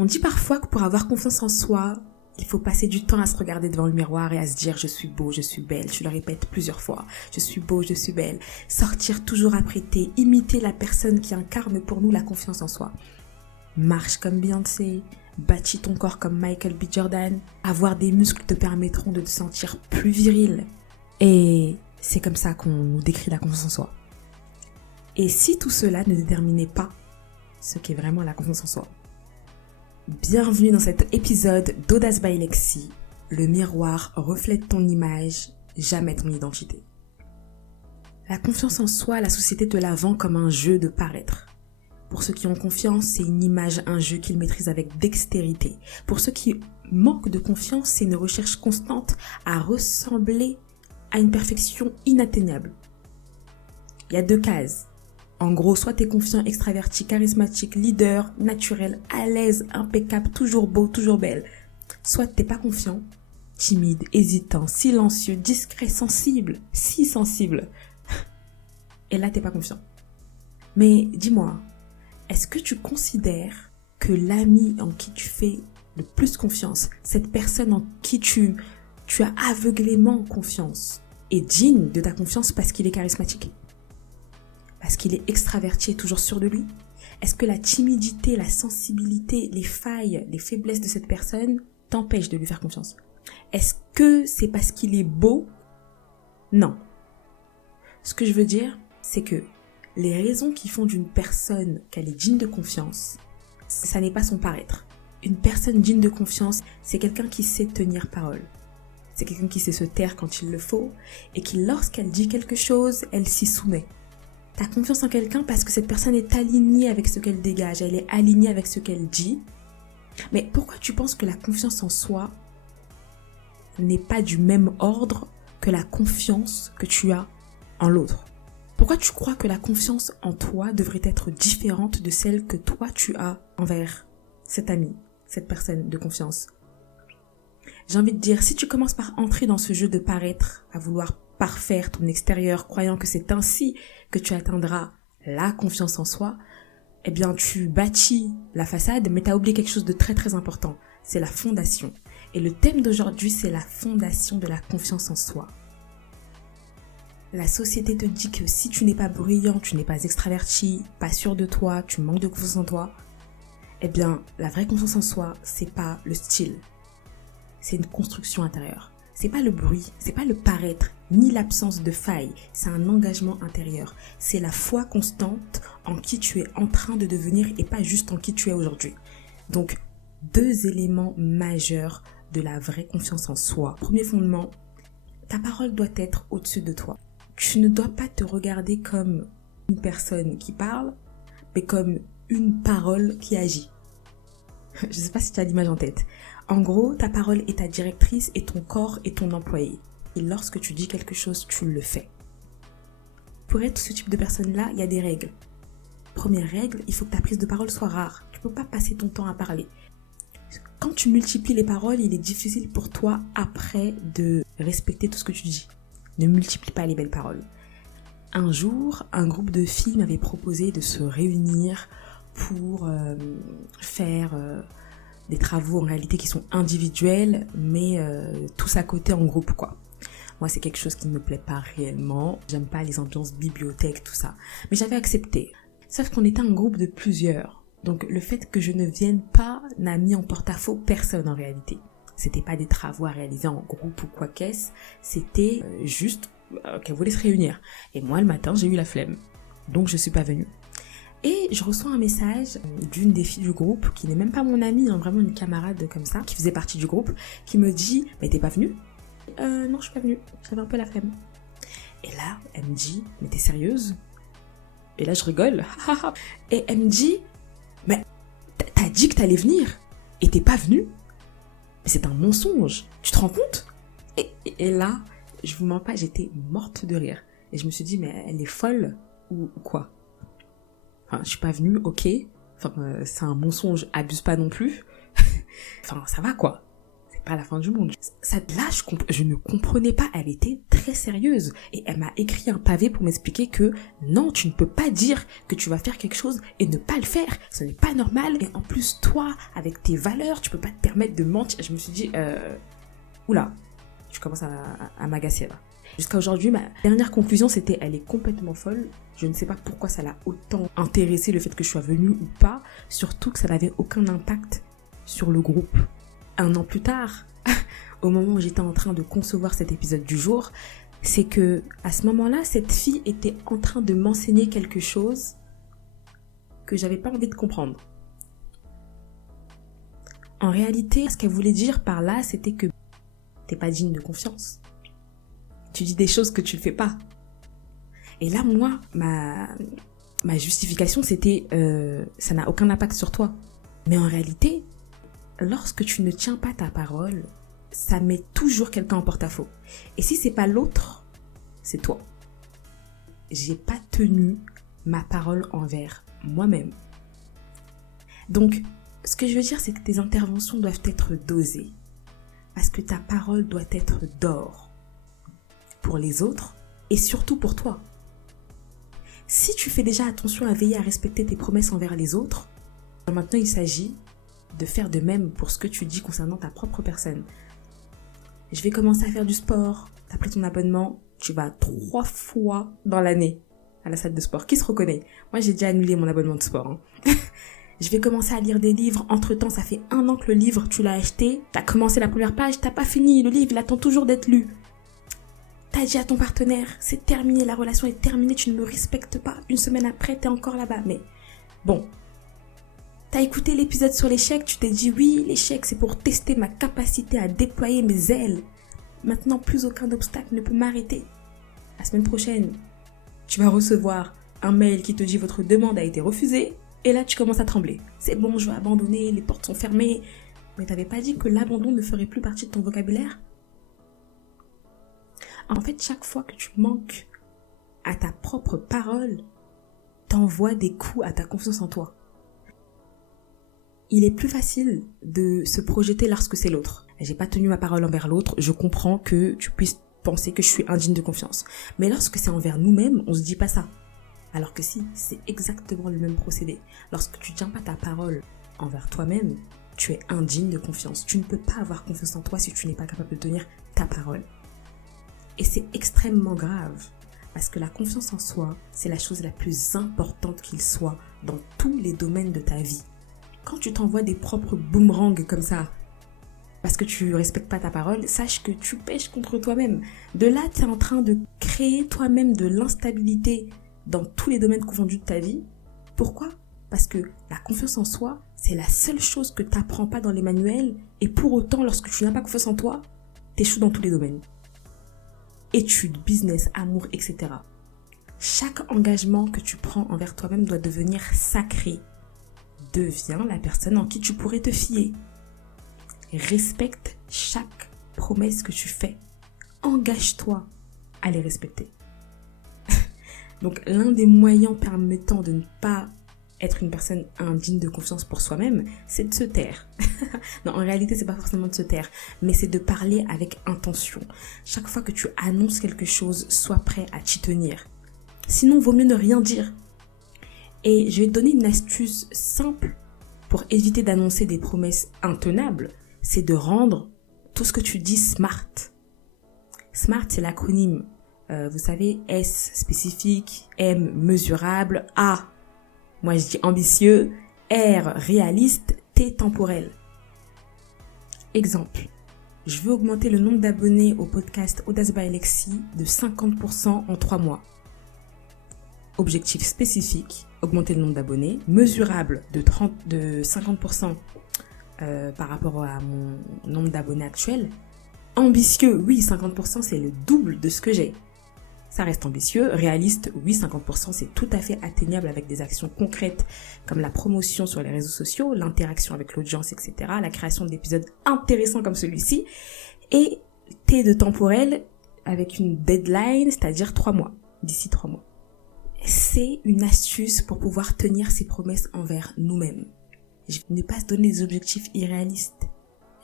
On dit parfois que pour avoir confiance en soi, il faut passer du temps à se regarder devant le miroir et à se dire je suis beau, je suis belle. Je le répète plusieurs fois. Je suis beau, je suis belle. Sortir toujours apprêté, imiter la personne qui incarne pour nous la confiance en soi. Marche comme Beyoncé, bâtis ton corps comme Michael B. Jordan. Avoir des muscles te permettront de te sentir plus viril. Et c'est comme ça qu'on nous décrit la confiance en soi. Et si tout cela ne déterminait pas ce qu'est vraiment la confiance en soi? Bienvenue dans cet épisode d'Audace by Lexi. Le miroir reflète ton image, jamais ton identité. La confiance en soi, la société te la vend comme un jeu de paraître. Pour ceux qui ont confiance, c'est une image, un jeu qu'ils maîtrisent avec dextérité. Pour ceux qui manquent de confiance, c'est une recherche constante à ressembler à une perfection inatteignable. Il y a 2 cases. En gros, soit t'es confiant, extraverti, charismatique, leader, naturel, à l'aise, impeccable, toujours beau, toujours belle. Soit t'es pas confiant, timide, hésitant, silencieux, discret, sensible, si sensible. Et là, t'es pas confiant. Mais dis-moi, est-ce que tu considères que l'ami en qui tu fais le plus confiance, cette personne en qui tu as aveuglément confiance, est digne de ta confiance parce qu'il est charismatique? Parce qu'il est extraverti et toujours sûr de lui? Est-ce que la timidité, la sensibilité, les failles, les faiblesses de cette personne t'empêchent de lui faire confiance? Est-ce que c'est parce qu'il est beau? Non. Ce que je veux dire, c'est que les raisons qui font d'une personne qu'elle est digne de confiance, ça n'est pas son paraître. Une personne digne de confiance, c'est quelqu'un qui sait tenir parole. C'est quelqu'un qui sait se taire quand il le faut et qui, lorsqu'elle dit quelque chose, elle s'y soumet. T'as confiance en quelqu'un parce que cette personne est alignée avec ce qu'elle dégage, elle est alignée avec ce qu'elle dit. Mais pourquoi tu penses que la confiance en soi n'est pas du même ordre que la confiance que tu as en l'autre? Pourquoi tu crois que la confiance en toi devrait être différente de celle que toi tu as envers cet ami, cette personne de confiance? J'ai envie de dire, si tu commences par entrer dans ce jeu de paraître, à vouloir parfaire ton extérieur, croyant que c'est ainsi que tu atteindras la confiance en soi, eh bien tu bâtis la façade, mais tu as oublié quelque chose de très très important, c'est la fondation. Et le thème d'aujourd'hui, c'est la fondation de la confiance en soi. La société te dit que si tu n'es pas brillant, tu n'es pas extraverti, pas sûr de toi, tu manques de confiance en toi, eh bien la vraie confiance en soi, c'est pas le style, c'est une construction intérieure. C'est pas le bruit, c'est pas le paraître, ni l'absence de faille, c'est un engagement intérieur. C'est la foi constante en qui tu es en train de devenir et pas juste en qui tu es aujourd'hui. Donc, 2 éléments majeurs de la vraie confiance en soi. Premier fondement, ta parole doit être au-dessus de toi. Tu ne dois pas te regarder comme une personne qui parle, mais comme une parole qui agit. Je ne sais pas si tu as l'image en tête. En gros, ta parole est ta directrice et ton corps est ton employé. Et lorsque tu dis quelque chose, tu le fais. Pour être ce type de personne-là, il y a des règles. Première règle, il faut que ta prise de parole soit rare. Tu ne peux pas passer ton temps à parler. Quand tu multiplies les paroles, il est difficile pour toi après de respecter tout ce que tu dis. Ne multiplie pas les belles paroles. Un jour, un groupe de filles m'avait proposé de se réunir pour faire des travaux en réalité qui sont individuels, mais tous à côté en groupe quoi. Moi, c'est quelque chose qui ne me plaît pas réellement. J'aime pas les ambiances bibliothèque, tout ça. Mais j'avais accepté. Sauf qu'on était un groupe de plusieurs. Donc le fait que je ne vienne pas n'a mis en porte-à-faux personne en réalité. C'était pas des travaux à réaliser en groupe ou quoi qu'est-ce. C'était juste qu'elle voulait se réunir. Et moi, le matin, j'ai eu la flemme. Donc je suis pas venue. Et je reçois un message d'une des filles du groupe, qui n'est même pas mon amie, hein, vraiment une camarade comme ça, qui faisait partie du groupe, qui me dit « Mais t'es pas venue ?» Non, je suis pas venue, j'avais un peu la flemme. Et là, elle me dit « Mais t'es sérieuse ?» Et là, je rigole. Et elle me dit « Mais t'as dit que t'allais venir et t'es pas venue? Mais c'est un mensonge, tu te rends compte ?» Et là, je vous mens pas, j'étais morte de rire. Et je me suis dit « Mais elle est folle ou quoi ?» Enfin, je suis pas venue, ok. Enfin, c'est un mensonge, abuse pas non plus. Enfin, ça va quoi. C'est pas la fin du monde. Ça, là, je ne comprenais pas. Elle était très très sérieuse et elle m'a écrit un pavé pour m'expliquer que non, tu ne peux pas dire que tu vas faire quelque chose et ne pas le faire. Ce n'est pas normal. Et en plus, toi, avec tes valeurs, tu peux pas te permettre de mentir. Je me suis dit, oula, tu commences à m'agacer là. Jusqu'à aujourd'hui, ma dernière conclusion, c'était elle est complètement folle. Je ne sais pas pourquoi ça l'a autant intéressé le fait que je sois venue ou pas. Surtout que ça n'avait aucun impact sur le groupe. 1 an plus tard, au moment où j'étais en train de concevoir cet épisode du jour, c'est que à ce moment-là, cette fille était en train de m'enseigner quelque chose que j'avais pas envie de comprendre. En réalité, ce qu'elle voulait dire par là, c'était que t'es pas digne de confiance. Tu dis des choses que tu ne fais pas. Et là, moi, ma justification, c'était ça n'a aucun impact sur toi. Mais en réalité, lorsque tu ne tiens pas ta parole, ça met toujours quelqu'un en porte-à-faux. Et si c'est pas l'autre, c'est toi. J'ai pas tenu ma parole envers moi-même. Donc, ce que je veux dire, c'est que tes interventions doivent être dosées. Parce que ta parole doit être d'or. Pour les autres et surtout pour toi. Si tu fais déjà attention à veiller à respecter tes promesses envers les autres, maintenant il s'agit de faire de même pour ce que tu dis concernant ta propre personne. Je vais commencer à faire du sport. T'as pris ton abonnement, tu vas 3 fois dans l'année à la salle de sport. Qui se reconnaît? Moi, j'ai déjà annulé mon abonnement de sport. Je vais commencer à lire des livres. Entre-temps, ça fait 1 an que le livre, tu l'as acheté. T'as commencé la première page, t'as pas fini. Le livre, il attend toujours d'être lu. T'as dit à ton partenaire, c'est terminé, la relation est terminée, tu ne me respectes pas. 1 semaine après, t'es encore là-bas. Mais bon, t'as écouté l'épisode sur l'échec, tu t'es dit oui, l'échec c'est pour tester ma capacité à déployer mes ailes. Maintenant, plus aucun obstacle ne peut m'arrêter. La semaine prochaine, tu vas recevoir un mail qui te dit votre demande a été refusée. Et là, tu commences à trembler. C'est bon, je vais abandonner, les portes sont fermées. Mais t'avais pas dit que l'abandon ne ferait plus partie de ton vocabulaire? En fait, chaque fois que tu manques à ta propre parole, t'envoies des coups à ta confiance en toi. Il est plus facile de se projeter lorsque c'est l'autre. J'ai pas tenu ma parole envers l'autre, je comprends que tu puisses penser que je suis indigne de confiance. Mais lorsque c'est envers nous-mêmes, on se dit pas ça. Alors que si, c'est exactement le même procédé. Lorsque tu tiens pas ta parole envers toi-même, tu es indigne de confiance. Tu ne peux pas avoir confiance en toi si tu n'es pas capable de tenir ta parole. Et c'est extrêmement grave, parce que la confiance en soi, c'est la chose la plus importante qu'il soit dans tous les domaines de ta vie. Quand tu t'envoies des propres boomerangs comme ça, parce que tu respectes pas ta parole, sache que tu pèches contre toi-même. De là, tu es en train de créer toi-même de l'instabilité dans tous les domaines confondus de ta vie. Pourquoi? Parce que la confiance en soi, c'est la seule chose que tu n'apprends pas dans les manuels, et pour autant, lorsque tu n'as pas confiance en toi, tu échoues dans tous les domaines. Études, business, amour, etc. Chaque engagement que tu prends envers toi-même doit devenir sacré. Deviens la personne en qui tu pourrais te fier. Respecte chaque promesse que tu fais. Engage-toi à les respecter. Donc, l'un des moyens permettant de ne pas être une personne indigne de confiance pour soi-même, c'est de se taire. Non, en réalité, c'est pas forcément de se taire, mais c'est de parler avec intention. Chaque fois que tu annonces quelque chose, sois prêt à t'y tenir. Sinon, vaut mieux ne rien dire. Et je vais te donner une astuce simple pour éviter d'annoncer des promesses intenables, c'est de rendre tout ce que tu dis smart. SMART, c'est l'acronyme. Vous savez, S, spécifique, M, mesurable, A, moi je dis ambitieux, R, réaliste, T, temporel. Exemple, je veux augmenter le nombre d'abonnés au podcast Audace by Lexi de 50% en 3 mois. Objectif spécifique, augmenter le nombre d'abonnés. Mesurable de 50% par rapport à mon nombre d'abonnés actuel. Ambitieux, oui, 50% c'est le double de ce que j'ai. Ça reste ambitieux. Réaliste, oui, 50% c'est tout à fait atteignable avec des actions concrètes comme la promotion sur les réseaux sociaux, l'interaction avec l'audience, etc. La création d'épisodes intéressants comme celui-ci. Et T de temporel avec une deadline, c'est-à-dire 3 mois, d'ici 3 mois. C'est une astuce pour pouvoir tenir ses promesses envers nous-mêmes. Ne pas se donner des objectifs irréalistes.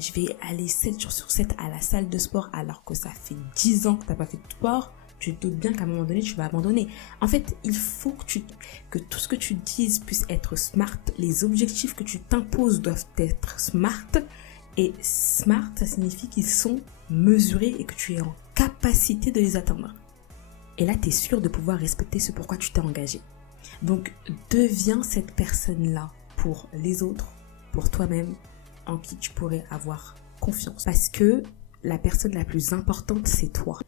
je vais aller 7 jours sur 7 à la salle de sport alors que ça fait 10 ans que tu n'as pas fait de sport, tu te doutes bien qu'à un moment donné, tu vas abandonner. En fait, il faut que tout ce que tu dises puisse être smart. Les objectifs que tu t'imposes doivent être smart. Et smart, ça signifie qu'ils sont mesurés et que tu es en capacité de les atteindre. Et là, tu es sûr de pouvoir respecter ce pourquoi tu t'es engagé. Donc, deviens cette personne-là pour les autres, pour toi-même, en qui tu pourrais avoir confiance. Parce que la personne la plus importante, c'est toi.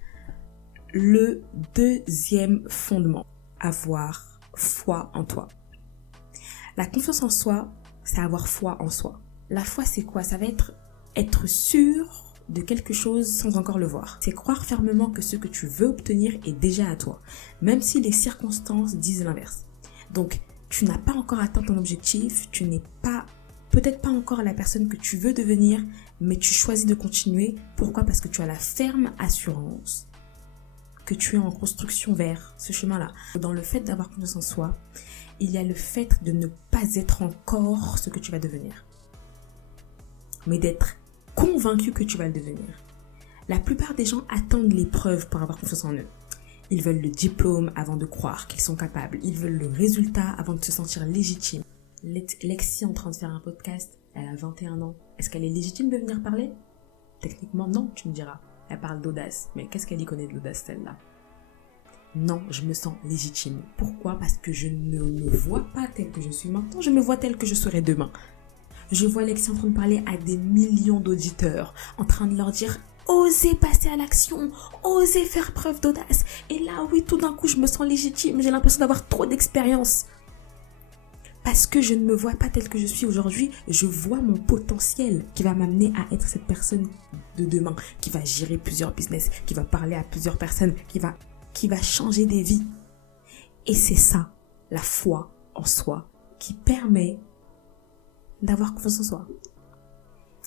Le deuxième fondement, avoir foi en toi. La confiance en soi, c'est avoir foi en soi. La foi, c'est quoi? Ça va être sûr de quelque chose sans encore le voir. C'est croire fermement que ce que tu veux obtenir est déjà à toi, même si les circonstances disent l'inverse. Donc, tu n'as pas encore atteint ton objectif, tu n'es peut-être pas encore la personne que tu veux devenir, mais tu choisis de continuer. Pourquoi? Parce que tu as la ferme assurance que tu es en construction vers ce chemin-là. Dans le fait d'avoir confiance en soi, il y a le fait de ne pas être encore ce que tu vas devenir, mais d'être convaincu que tu vas le devenir. La plupart des gens attendent l'épreuve pour avoir confiance en eux. Ils veulent le diplôme avant de croire qu'ils sont capables. Ils veulent le résultat avant de se sentir légitime. Lexi est en train de faire un podcast, elle a 21 ans. Est-ce qu'elle est légitime de venir parler? Techniquement, non, tu me diras. Elle parle d'audace, mais qu'est-ce qu'elle y connaît de l'audace, celle-là? Non, je me sens légitime. Pourquoi? Parce que je ne me vois pas telle que je suis maintenant, je me vois telle que je serai demain. Je vois Lexi en train de parler à des millions d'auditeurs, en train de leur dire « Osez passer à l'action, osez faire preuve d'audace. » Et là, oui, tout d'un coup, je me sens légitime, j'ai l'impression d'avoir trop d'expérience. Parce que je ne me vois pas telle que je suis aujourd'hui, je vois mon potentiel qui va m'amener à être cette personne de demain, qui va gérer plusieurs business, qui va parler à plusieurs personnes, qui va changer des vies. Et c'est ça, la foi en soi, qui permet d'avoir confiance en soi.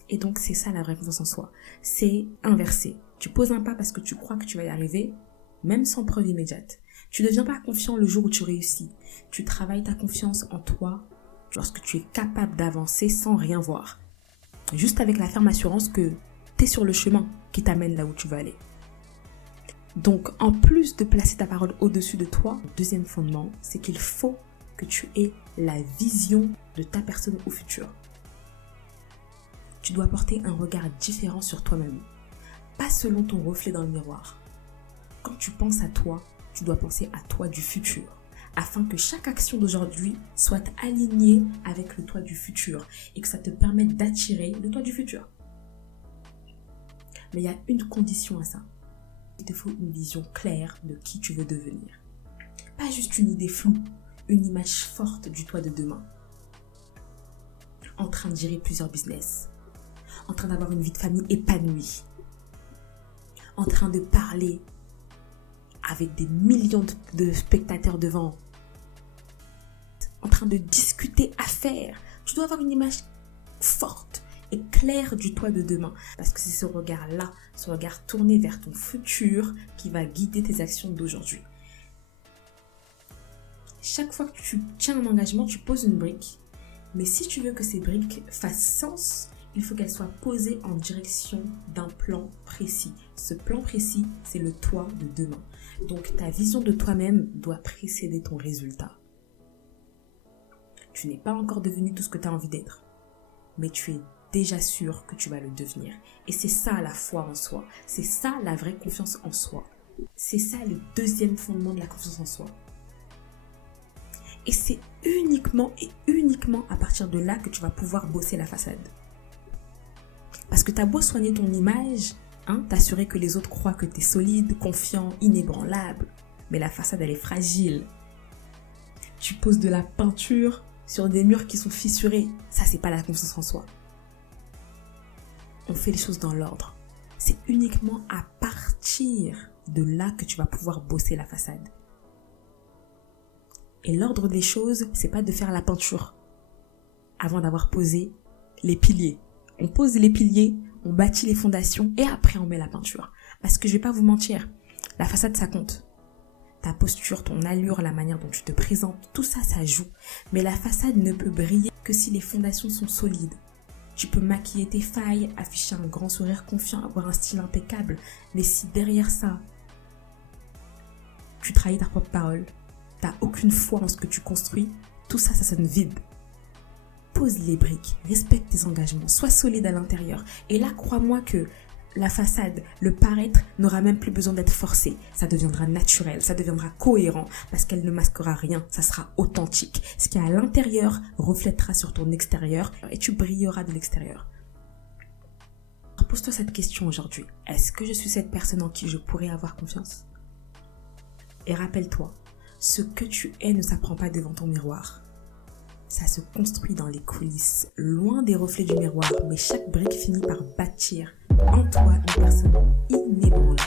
Et donc, c'est ça la vraie confiance en soi. C'est inversé. Tu poses un pas parce que tu crois que tu vas y arriver, même sans preuve immédiate. Tu ne deviens pas confiant le jour où tu réussis. Tu travailles ta confiance en toi lorsque tu es capable d'avancer sans rien voir. Juste avec la ferme assurance que tu es sur le chemin qui t'amène là où tu veux aller. Donc, en plus de placer ta parole au-dessus de toi, le deuxième fondement, c'est qu'il faut que tu aies la vision de ta personne au futur. Tu dois porter un regard différent sur toi-même, pas selon ton reflet dans le miroir. Quand tu penses à toi, tu dois penser à toi du futur, afin que chaque action d'aujourd'hui soit alignée avec le toi du futur et que ça te permette d'attirer le toi du futur. Mais il y a une condition à ça. Il te faut une vision claire de qui tu veux devenir. Pas juste une idée floue, une image forte du toi de demain. En train de gérer plusieurs business, en train d'avoir une vie de famille épanouie, en train de parler avec des millions de spectateurs devant, en train de discuter affaires. Tu dois avoir une image forte et claire du toi de demain. Parce que c'est ce regard-là, ce regard tourné vers ton futur qui va guider tes actions d'aujourd'hui. Chaque fois que tu tiens un engagement, tu poses une brique. Mais si tu veux que ces briques fassent sens, il faut qu'elles soient posées en direction d'un plan précis. Ce plan précis, c'est le toi de demain. Donc ta vision de toi-même doit précéder ton résultat. Tu n'es pas encore devenu tout ce que tu as envie d'être, mais tu es déjà sûr que tu vas le devenir. Et c'est ça la foi en soi. C'est ça la vraie confiance en soi. C'est ça le deuxième fondement de la confiance en soi. Et c'est uniquement à partir de là que tu vas pouvoir bosser la façade. Parce que tu as beau soigner ton image, t'assurer que les autres croient que tu es solide, confiant, inébranlable, mais la façade elle est fragile. Tu poses de la peinture sur des murs qui sont fissurés, ça c'est pas la confiance en soi. On fait les choses dans l'ordre. C'est uniquement à partir de là que tu vas pouvoir bosser la façade. Et l'ordre des choses, c'est pas de faire la peinture avant d'avoir posé les piliers. On pose les piliers, on bâtit les fondations et après on met la peinture. Parce que je vais pas vous mentir, la façade ça compte. Ta posture, ton allure, la manière dont tu te présentes, tout ça, ça joue. Mais la façade ne peut briller que si les fondations sont solides. Tu peux maquiller tes failles, afficher un grand sourire confiant, avoir un style impeccable. Mais si derrière ça, tu trahis ta propre parole, t'as aucune foi en ce que tu construis, tout ça, ça sonne vide. Pose les briques, respecte tes engagements, sois solide à l'intérieur. Et là, crois-moi que la façade, le paraître n'aura même plus besoin d'être forcé. Ça deviendra naturel, ça deviendra cohérent parce qu'elle ne masquera rien, ça sera authentique. Ce qui est à l'intérieur reflètera sur ton extérieur et tu brilleras de l'extérieur. Pose-toi cette question aujourd'hui. Est-ce que je suis cette personne en qui je pourrais avoir confiance? Et rappelle-toi, ce que tu es ne s'apprend pas devant ton miroir. Ça se construit dans les coulisses, loin des reflets du miroir, mais chaque brique finit par bâtir en toi une personne inébranlable.